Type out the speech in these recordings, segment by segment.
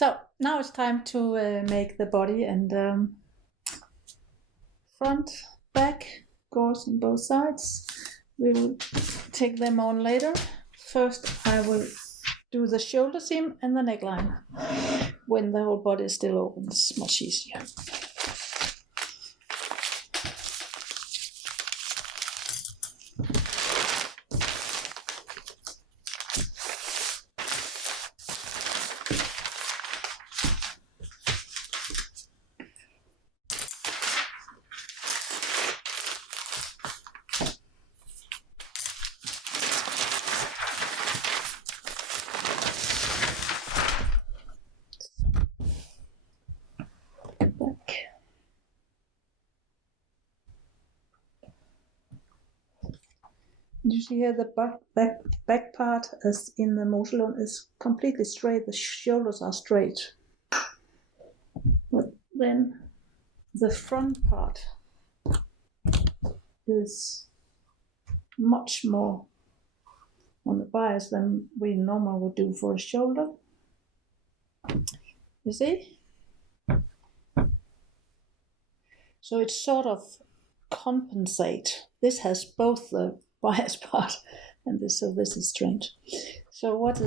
So now it's time to make the body, and front, back, goes on both sides. We will take them on later. First, I will do the shoulder seam and the neckline. When the whole body is still open, it's much easier. You see here the back part, as in the Mønstre, is completely straight. The shoulders are straight. But then the front part is much more on the bias than we normally would do for a shoulder. You see? So it sort of compensate. This has both the bias part and this, so this is strange. So what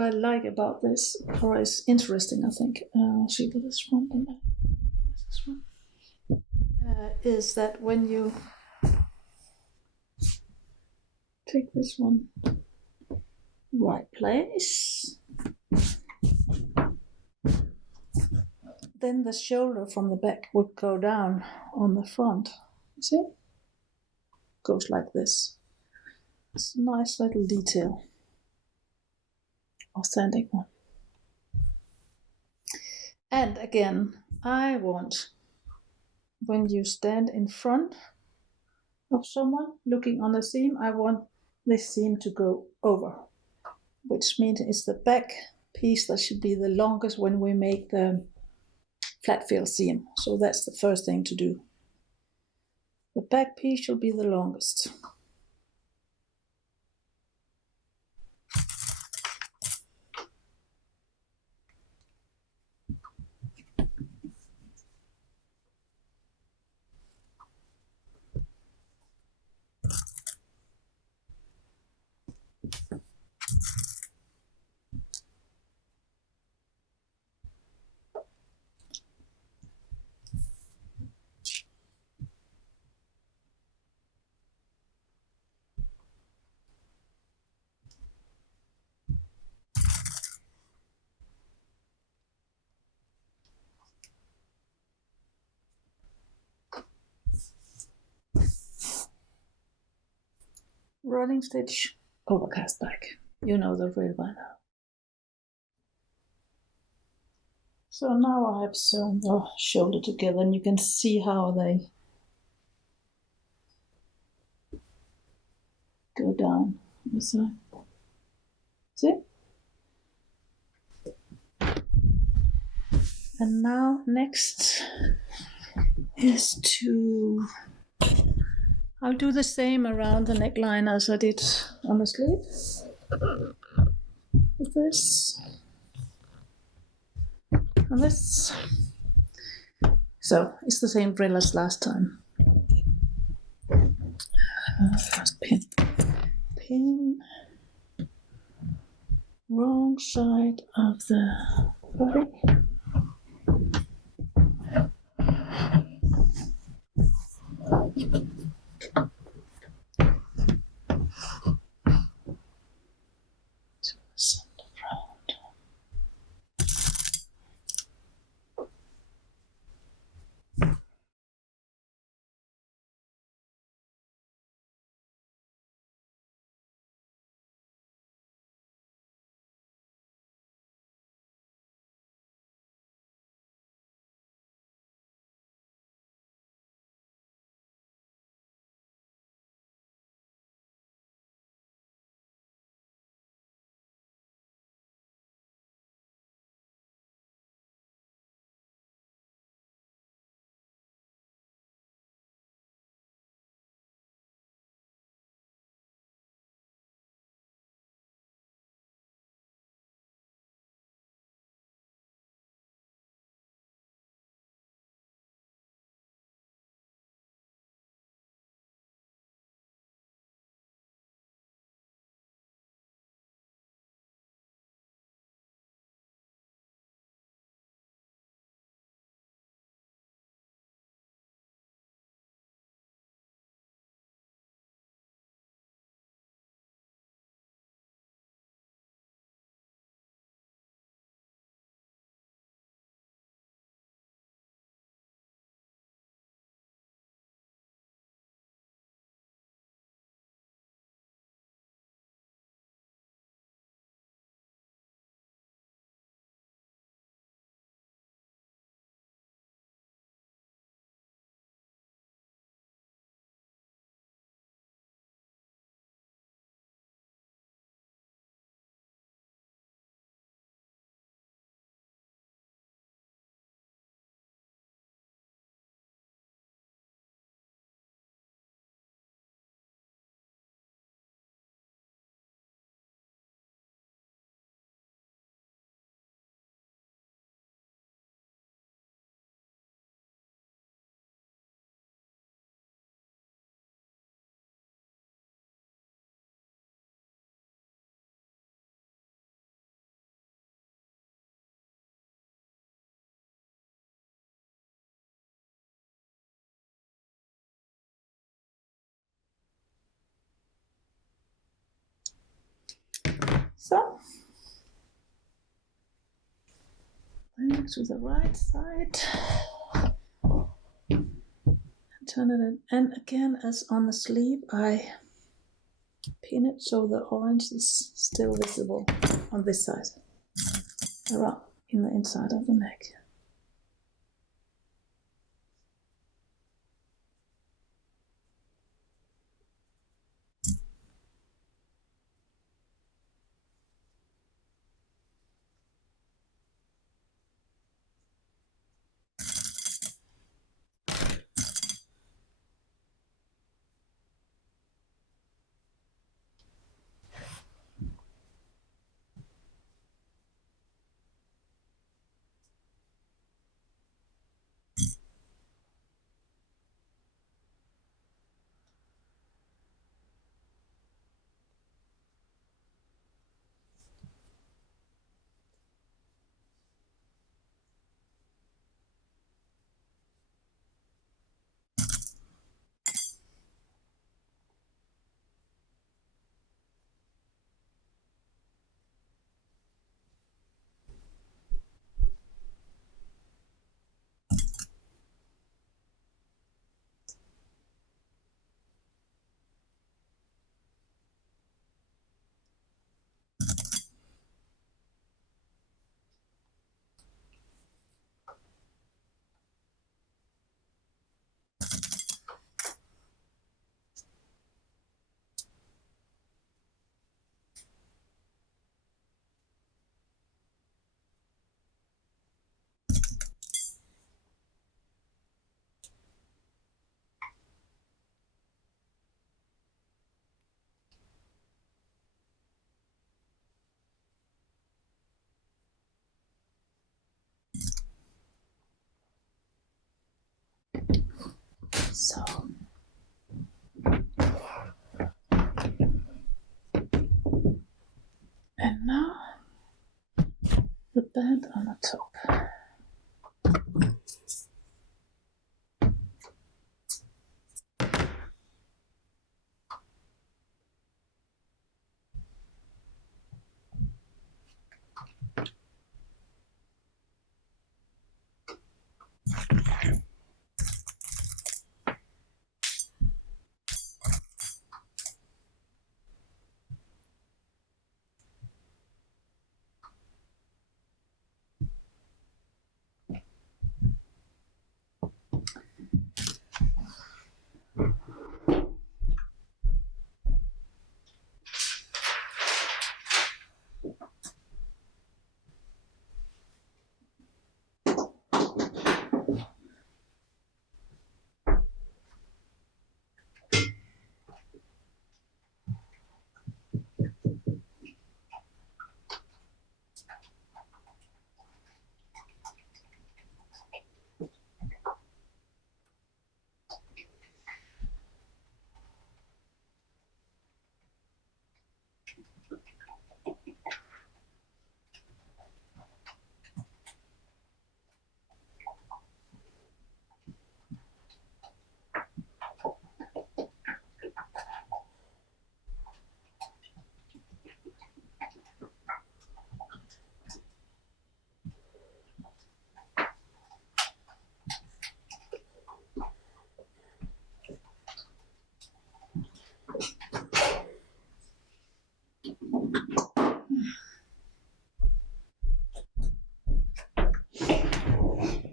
I like about this, or is interesting, I think, see what this front and back, this one, is that when you take this one right place, then the shoulder from the back would go down on the front. You see? Goes like this. It's a nice little detail. Authentic one. And again, I want, when you stand in front of someone looking on the seam, I want this seam to go over, which means it's the back piece that should be the longest when we make the flat fill seam. So that's the first thing to do. The back piece should be the longest. Running stitch, overcast back. You know the drill by now. So now I have sewn the shoulder together, and you can see how they go down this side. See? And now next is to, I'll do the same around the neckline as I did on the sleeve. With this. And this. So it's the same drill as last time. First pin. Wrong side of the body. So, then to the right side, and turn it in. And again, as on the sleeve, I pin it so the orange is still visible on this side, around in the inside of the neck. So, and now the band on the top.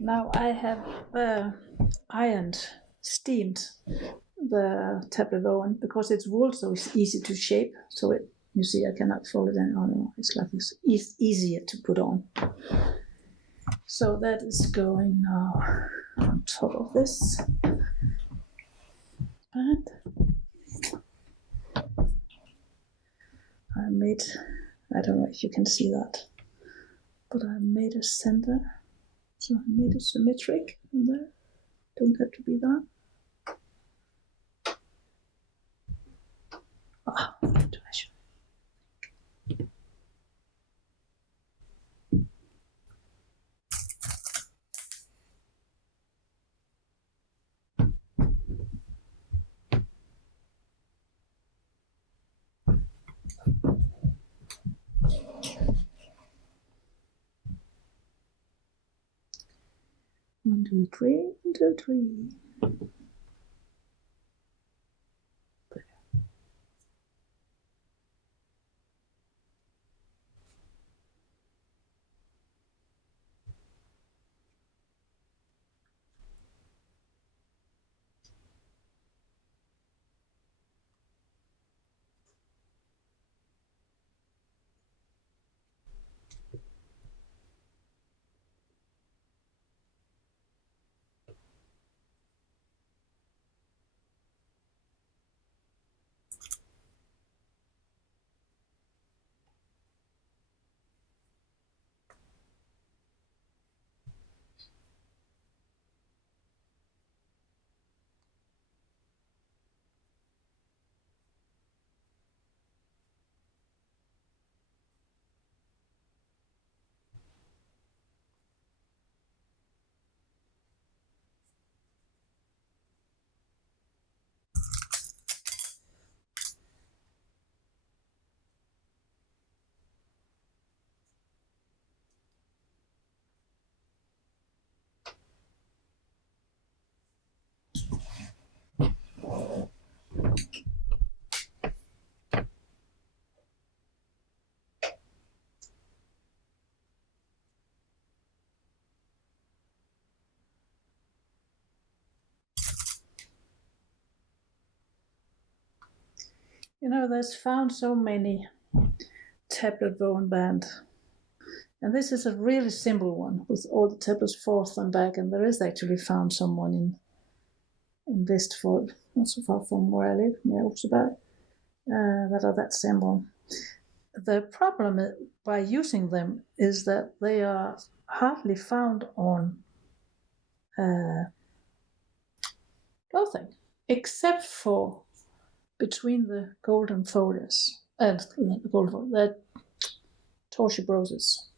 Now I have steamed the tablet oven because it's wool, so it's easy to shape. So you see, I cannot fold it anymore. It's like it's easier to put on. So that is going now on top of this. And I don't know if you can see that, but I made a center. So I made it symmetric from there. Don't have to be that. into a tree, into a tree. You know, there's found so many tablet bone band. And this is a really simple one with all the tablets forth and back. And there is actually found someone in Vestfold, not so far from where I live, near Oseberg, that are that simple. The problem by using them is that they are hardly found on clothing, except for between the golden foliage and the tortubroses.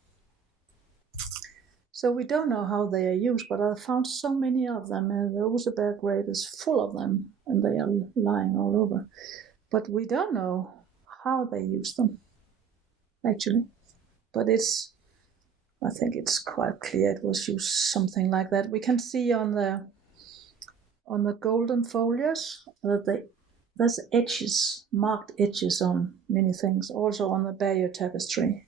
So we don't know how they are used, but I found so many of them, and the Oseberg grave is full of them, and they are lying all over. But we don't know how they use them, actually. But I think it's quite clear it was used something like that. We can see on the golden foliage that there's edges, marked edges on many things, also on the barrier tapestry.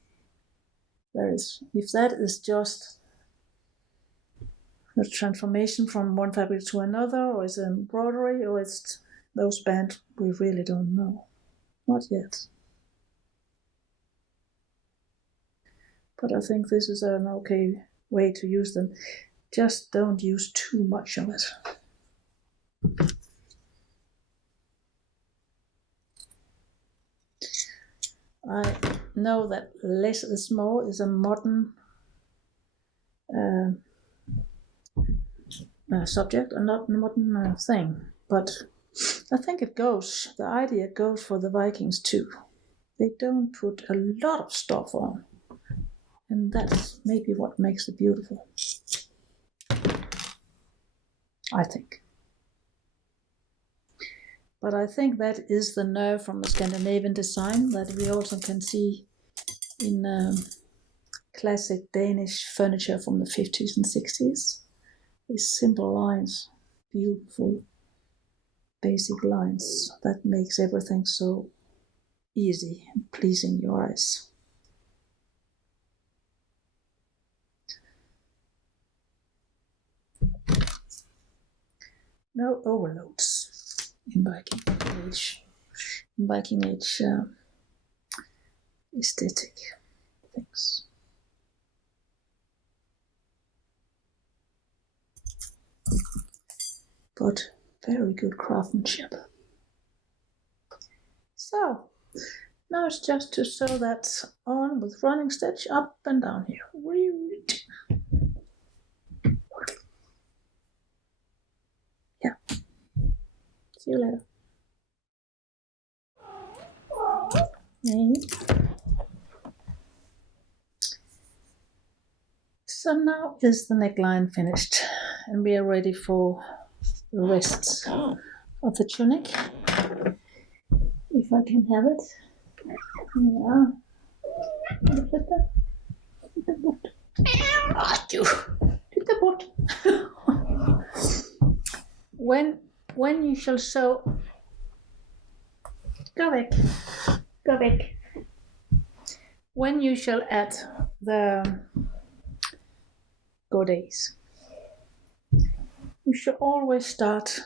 There is, if that is just a transformation from one fabric to another, or is it embroidery, or it's those bands, we really don't know. Not yet. But I think this is an okay way to use them. Just don't use too much of it. I know that less is more is a modern subject and not a modern thing, but I think the idea goes for the Vikings too. They don't put a lot of stuff on, and that's maybe what makes it beautiful, I think. But I think that is the nerve from the Scandinavian design that we also can see in classic Danish furniture from the 50s and 60s. These simple lines, beautiful, basic lines that makes everything so easy and pleasing your eyes. No overloads in Viking Age. In Viking Age aesthetic things. But very good craftsmanship. So now it's just to sew that on with running stitch up and down here. Yeah. See you later. So now is the neckline finished, and we are ready for the rest of the tunic. If I can have it. Yeah. Flytta bort. Ah, du! Flytta bort. when you shall sew, go back. When you shall add the godets, you should always start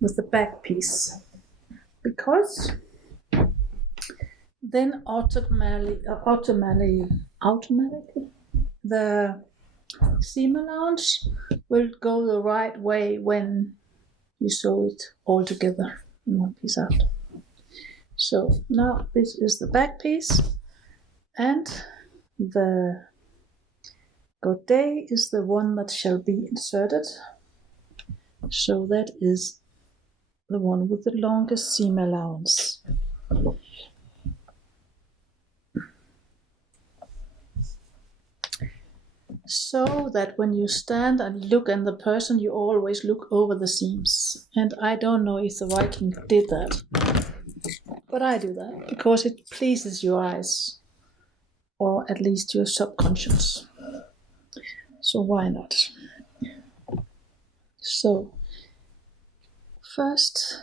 with the back piece, because then automatically the seam allowance will go the right way when you sew it all together in one piece after. So now this is the back piece, and the godet is the one that shall be inserted. So that is the one with the longest seam allowance. So that when you stand and look at the person, you always look over the seams. And I don't know if the Viking did that, but I do that because it pleases your eyes, or at least your subconscious. So why not? So first,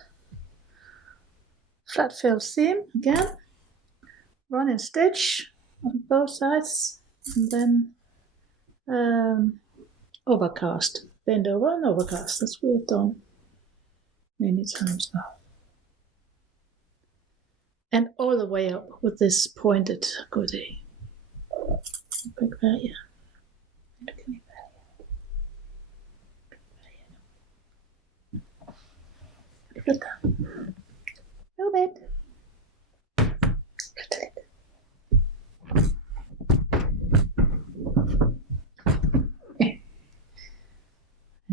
flat filled seam again, running stitch on both sides, and then overcast, bend over and overcast. That's what we've done many times now. And all the way up with this pointed godet. Move it.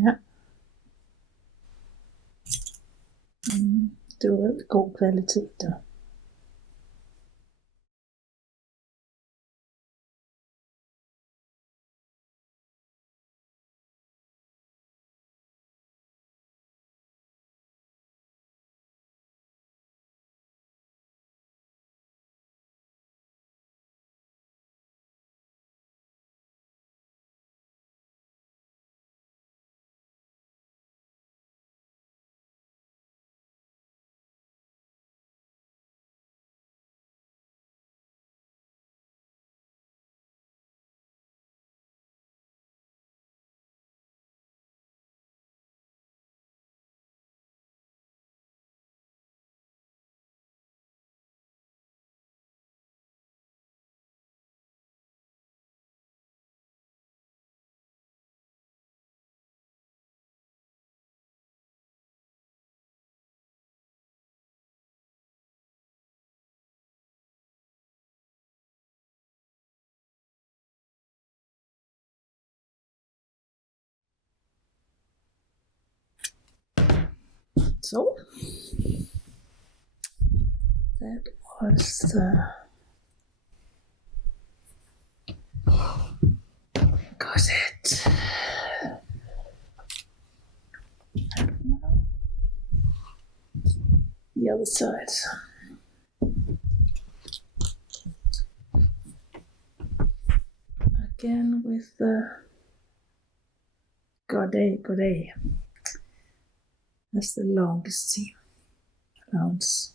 Ja. Det var god kvalitet der. So that was the corset. Now the other side. Again with the godet. That's the longest seam allowance.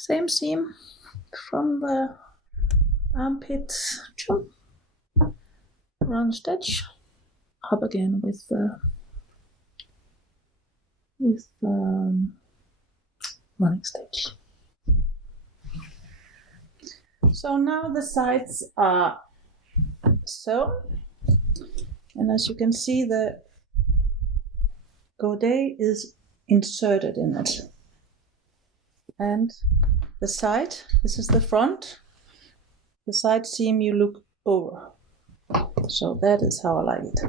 Same seam from the armpit jump, run stitch, up again with the running stitch. So now the sides are sewn, and as you can see, the godet is inserted in it. And the side, this is the front, the side seam you look over. So that is how I like it.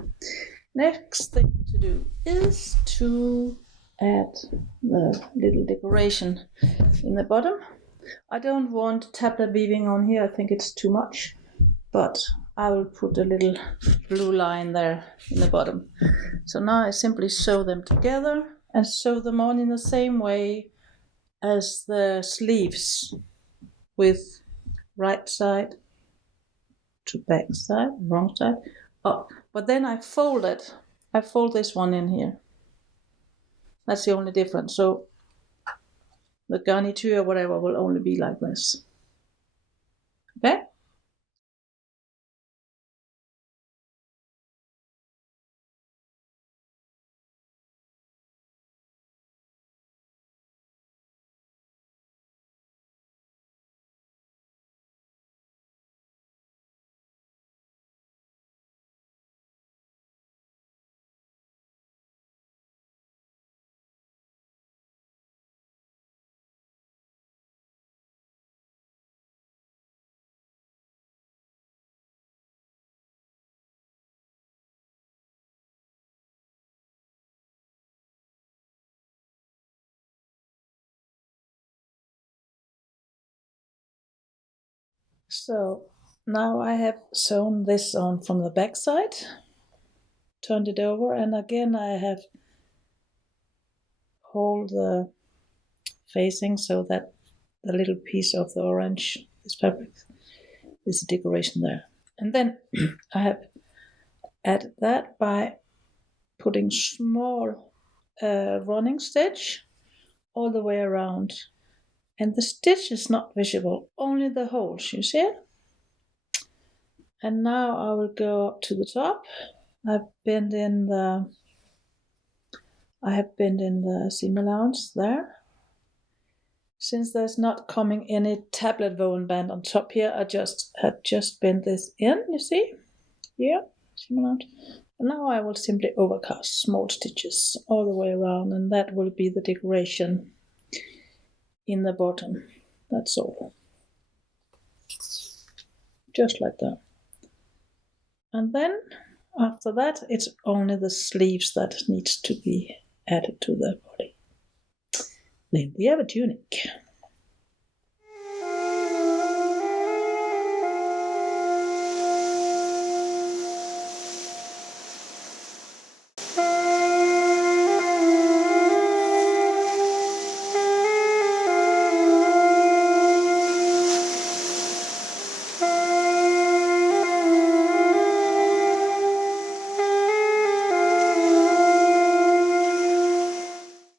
Next thing to do is to add the little decoration in the bottom. I don't want tablet weaving on here, I think it's too much, but I will put a little blue line there in the bottom. So now I simply sew them together and sew them on in the same way as the sleeves, with right side to back side, wrong side up. But then I fold it. I fold this one in here. That's the only difference. So the garniture or whatever will only be like this. Okay? So now I have sewn this on from the back side, turned it over, and again I have hold the facing so that the little piece of the orange, this fabric, is a decoration there. And then I have added that by putting small running stitch all the way around. And the stitch is not visible, only the holes, you see it? And now I will go up to the top. I have bent in the seam allowance there. Since there's not coming any tablet woven band on top here, I have just bent this in, you see? Here, seam allowance. And now I will simply overcast small stitches all the way around, and that will be the decoration in the bottom. That's all. Just like that. And then after that, it's only the sleeves that needs to be added to the body. Then we have a tunic.